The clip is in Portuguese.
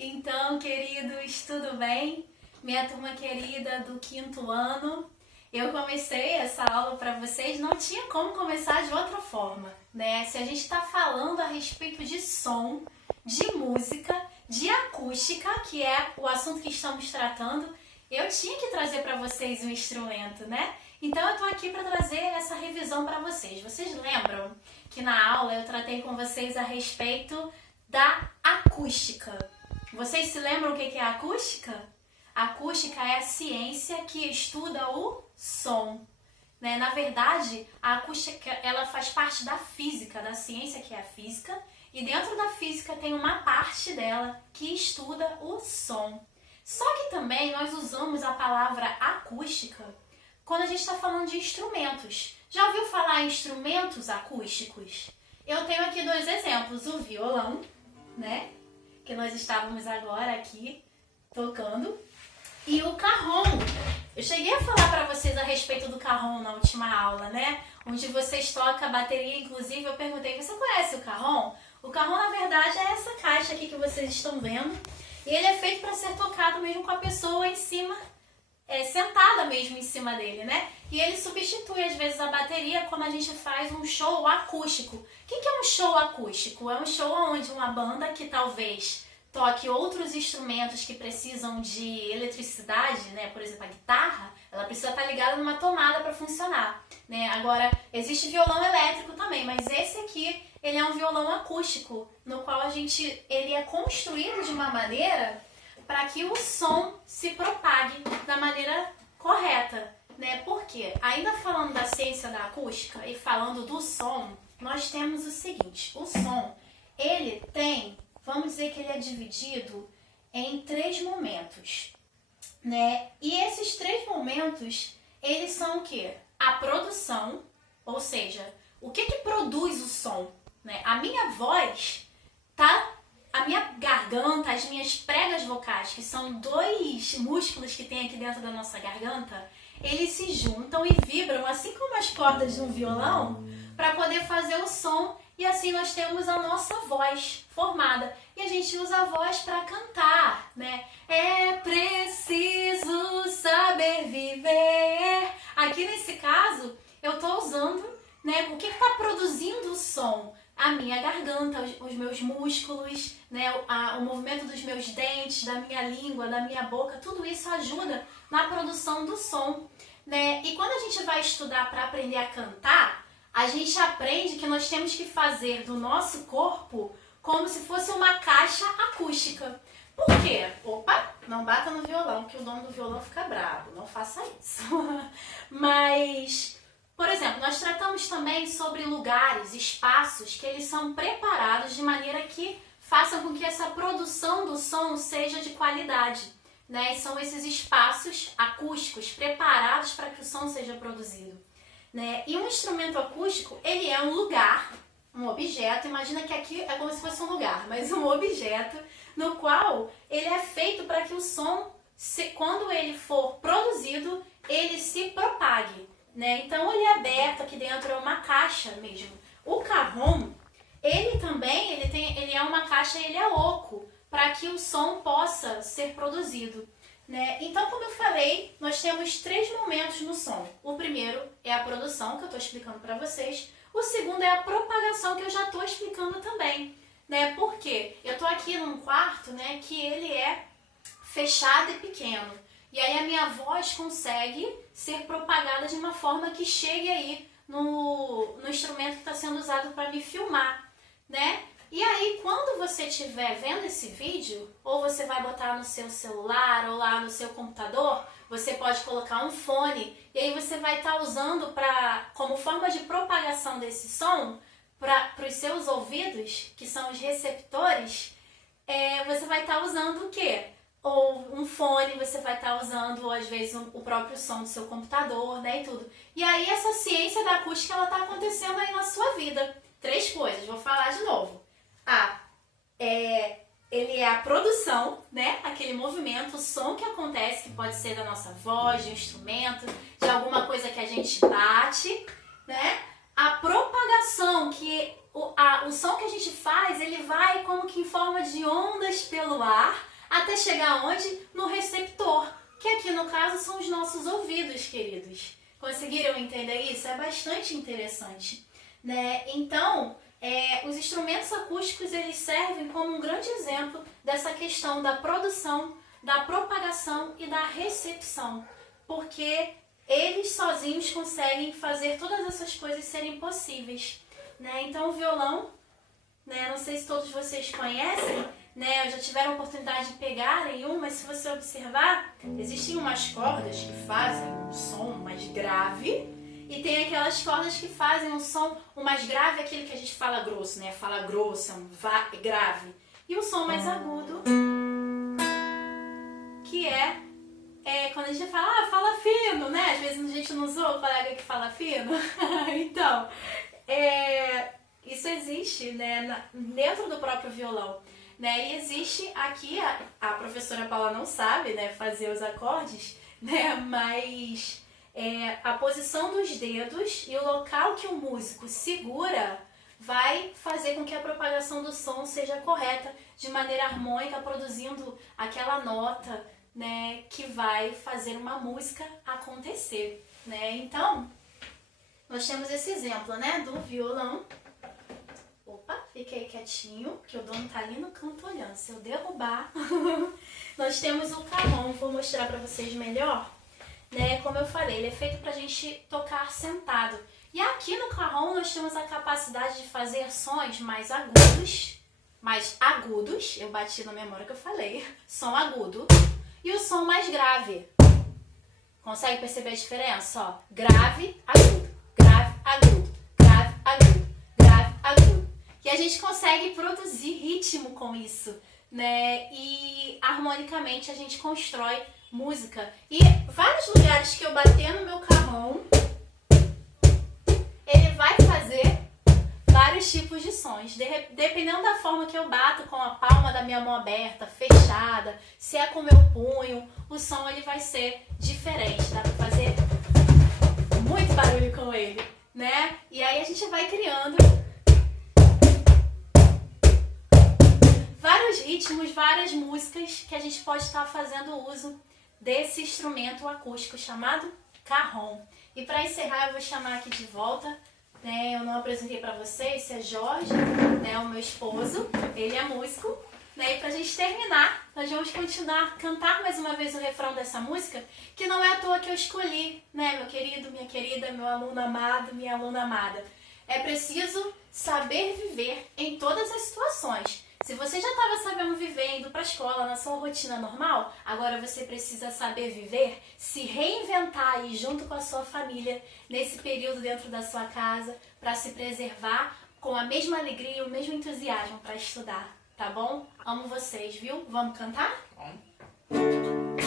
Então, queridos, tudo bem? Minha turma querida do 5º ano, eu comecei essa aula para vocês, não tinha como começar de outra forma, né? Se a gente está falando a respeito de som, de música, de acústica, que é o assunto que estamos tratando, eu tinha que trazer para vocês um instrumento, né? Então eu tô aqui para trazer essa revisão para vocês. Vocês lembram que na aula eu tratei com vocês a respeito da acústica? Vocês se lembram o que é a acústica? A acústica é a ciência que estuda o som, né? Na verdade, a acústica ela faz parte da física, da ciência que é a física, e dentro da física tem uma parte dela que estuda o som. Só que também nós usamos a palavra acústica quando a gente está falando de instrumentos. Já ouviu falar em instrumentos acústicos? Eu tenho aqui 2 exemplos, o violão, né? Que nós estávamos agora aqui tocando, e o cajón. Eu cheguei a falar para vocês a respeito do cajón na última aula, né? Onde vocês tocam a bateria, inclusive eu perguntei, você conhece o cajón? O cajón, na verdade, é essa caixa aqui que vocês estão vendo, e ele é feito para ser tocado mesmo com a pessoa em cima, sentada mesmo em cima dele, né? E ele substitui às vezes a bateria quando a gente faz um show acústico. O que é um show acústico? É um show onde uma banda que talvez toque outros instrumentos que precisam de eletricidade, né? Por exemplo, a guitarra, ela precisa estar ligada numa tomada para funcionar, né? Agora, existe violão elétrico também, mas esse aqui, ele é um violão acústico, no qual ele é construído de uma maneira para que o som se propague da maneira correta, né? Porque, ainda falando da ciência da acústica e falando do som, nós temos o seguinte, o som, ele tem, vamos dizer que ele é dividido em 3 momentos, né? E esses 3 momentos, eles são o quê? A produção, ou seja, o que produz o som, né? A minha voz a minha garganta, as minhas pregas vocais, que são 2 músculos que tem aqui dentro da nossa garganta, eles se juntam e vibram, assim como as cordas de um violão, para poder fazer o som, e assim nós temos a nossa voz formada. E a gente usa a voz para cantar, né? É preciso saber viver. Aqui nesse caso, eu estou usando, né? O que está produzindo o som? A minha garganta, os meus músculos, né, o movimento dos meus dentes, da minha língua, da minha boca, tudo isso ajuda na produção do som, né? E quando a gente vai estudar para aprender a cantar, a gente aprende que nós temos que fazer do nosso corpo como se fosse uma caixa acústica. Por quê? Opa, não bata no violão, que o dono do violão fica bravo, não faça isso. Mas, por exemplo, nós tratamos também sobre lugares, espaços que eles são preparados de maneira que façam com que essa produção do som seja de qualidade, né? E são esses espaços acústicos preparados para que o som seja produzido, né? E um instrumento acústico, ele é um lugar, um objeto, imagina que aqui é como se fosse um lugar, mas um objeto no qual ele é feito para que o som, quando ele for produzido, ele se propague, né? Então ele é aberto, aqui dentro é uma caixa mesmo. O cajón, ele também, ele é uma caixa, ele é oco, para que o som possa ser produzido, né? Então, como eu falei, nós temos 3 momentos no som. O primeiro é a produção, que eu estou explicando para vocês. O segundo é a propagação, que eu já estou explicando também, né? Porque eu estou aqui num quarto, né, que ele é fechado e pequeno. E aí a minha voz consegue ser propagada de uma forma que chegue aí no instrumento que está sendo usado para me filmar, né? E aí, quando você estiver vendo esse vídeo, ou você vai botar no seu celular ou lá no seu computador, você pode colocar um fone e aí você vai estar usando como forma de propagação desse som para os seus ouvidos, que são os receptores, você vai estar usando o quê? Ou um fone, você vai estar usando, ou às vezes, o próprio som do seu computador, né, e tudo. E aí, essa ciência da acústica, ela está acontecendo aí na sua vida. 3 coisas, vou falar de novo. Ele é a produção, né, aquele movimento, o som que acontece, que pode ser da nossa voz, de um instrumento, de alguma coisa que a gente bate, né. A propagação, que o som que a gente faz, ele vai como que em forma de ondas pelo ar, até chegar onde? No receptor, que aqui no caso são os nossos ouvidos, queridos. Conseguiram entender isso? É bastante interessante, né? Então, os instrumentos acústicos, eles servem como um grande exemplo dessa questão da produção, da propagação e da recepção, porque eles sozinhos conseguem fazer todas essas coisas serem possíveis, né? Então o violão, né, não sei se todos vocês conhecem, né, já tiveram a oportunidade de pegarem um, mas se você observar, existem umas cordas que fazem um som mais grave e tem aquelas cordas que fazem um som, o mais grave é aquele que a gente fala grosso, né? Fala grosso, é um grave. E o som mais agudo, que é quando a gente fala, fala fino, né? Às vezes a gente não usou o colega que fala fino. Então, isso existe, né, dentro do próprio violão. Né? E existe aqui, a professora Paula não sabe, né, fazer os acordes, né? Mas a posição dos dedos e o local que o músico segura vai fazer com que a propagação do som seja correta, de maneira harmônica, produzindo aquela nota, né, que vai fazer uma música acontecer, né? Então, nós temos esse exemplo, né, do violão. Opa, fiquei quietinho, que o dono tá ali no canto olhando. Se eu derrubar... Nós temos o cajon, vou mostrar pra vocês melhor. Né? Como eu falei, ele é feito pra gente tocar sentado. E aqui no cajon nós temos a capacidade de fazer sons mais agudos. Eu bati na memória que eu falei. Som agudo. E o som mais grave. Consegue perceber a diferença? Ó, grave, agudo. Grave, agudo. Grave, agudo. Grave, agudo. E a gente consegue produzir ritmo com isso, né? E harmonicamente a gente constrói música. E vários lugares que eu bater no meu cajon, ele vai fazer vários tipos de sons. Dependendo da forma que eu bato, com a palma da minha mão aberta, fechada, se é com o meu punho, o som ele vai ser diferente. Dá pra fazer muito barulho com ele, né? E aí a gente vai criando vários ritmos, várias músicas que a gente pode estar fazendo uso desse instrumento acústico chamado cajon. E para encerrar, eu vou chamar aqui de volta, né? Eu não apresentei para vocês, esse é Jorge, né? O meu esposo, ele é músico, né? E pra gente terminar, nós vamos continuar a cantar mais uma vez o refrão dessa música, que não é à toa que eu escolhi, né? Meu querido, minha querida, meu aluno amado, minha aluna amada. É preciso saber viver em todas as situações. Se você já estava sabendo viver, indo para a escola, na sua rotina normal, agora você precisa saber viver, se reinventar aí junto com a sua família, nesse período dentro da sua casa, para se preservar com a mesma alegria e o mesmo entusiasmo para estudar, tá bom? Amo vocês, viu? Vamos cantar? Vamos.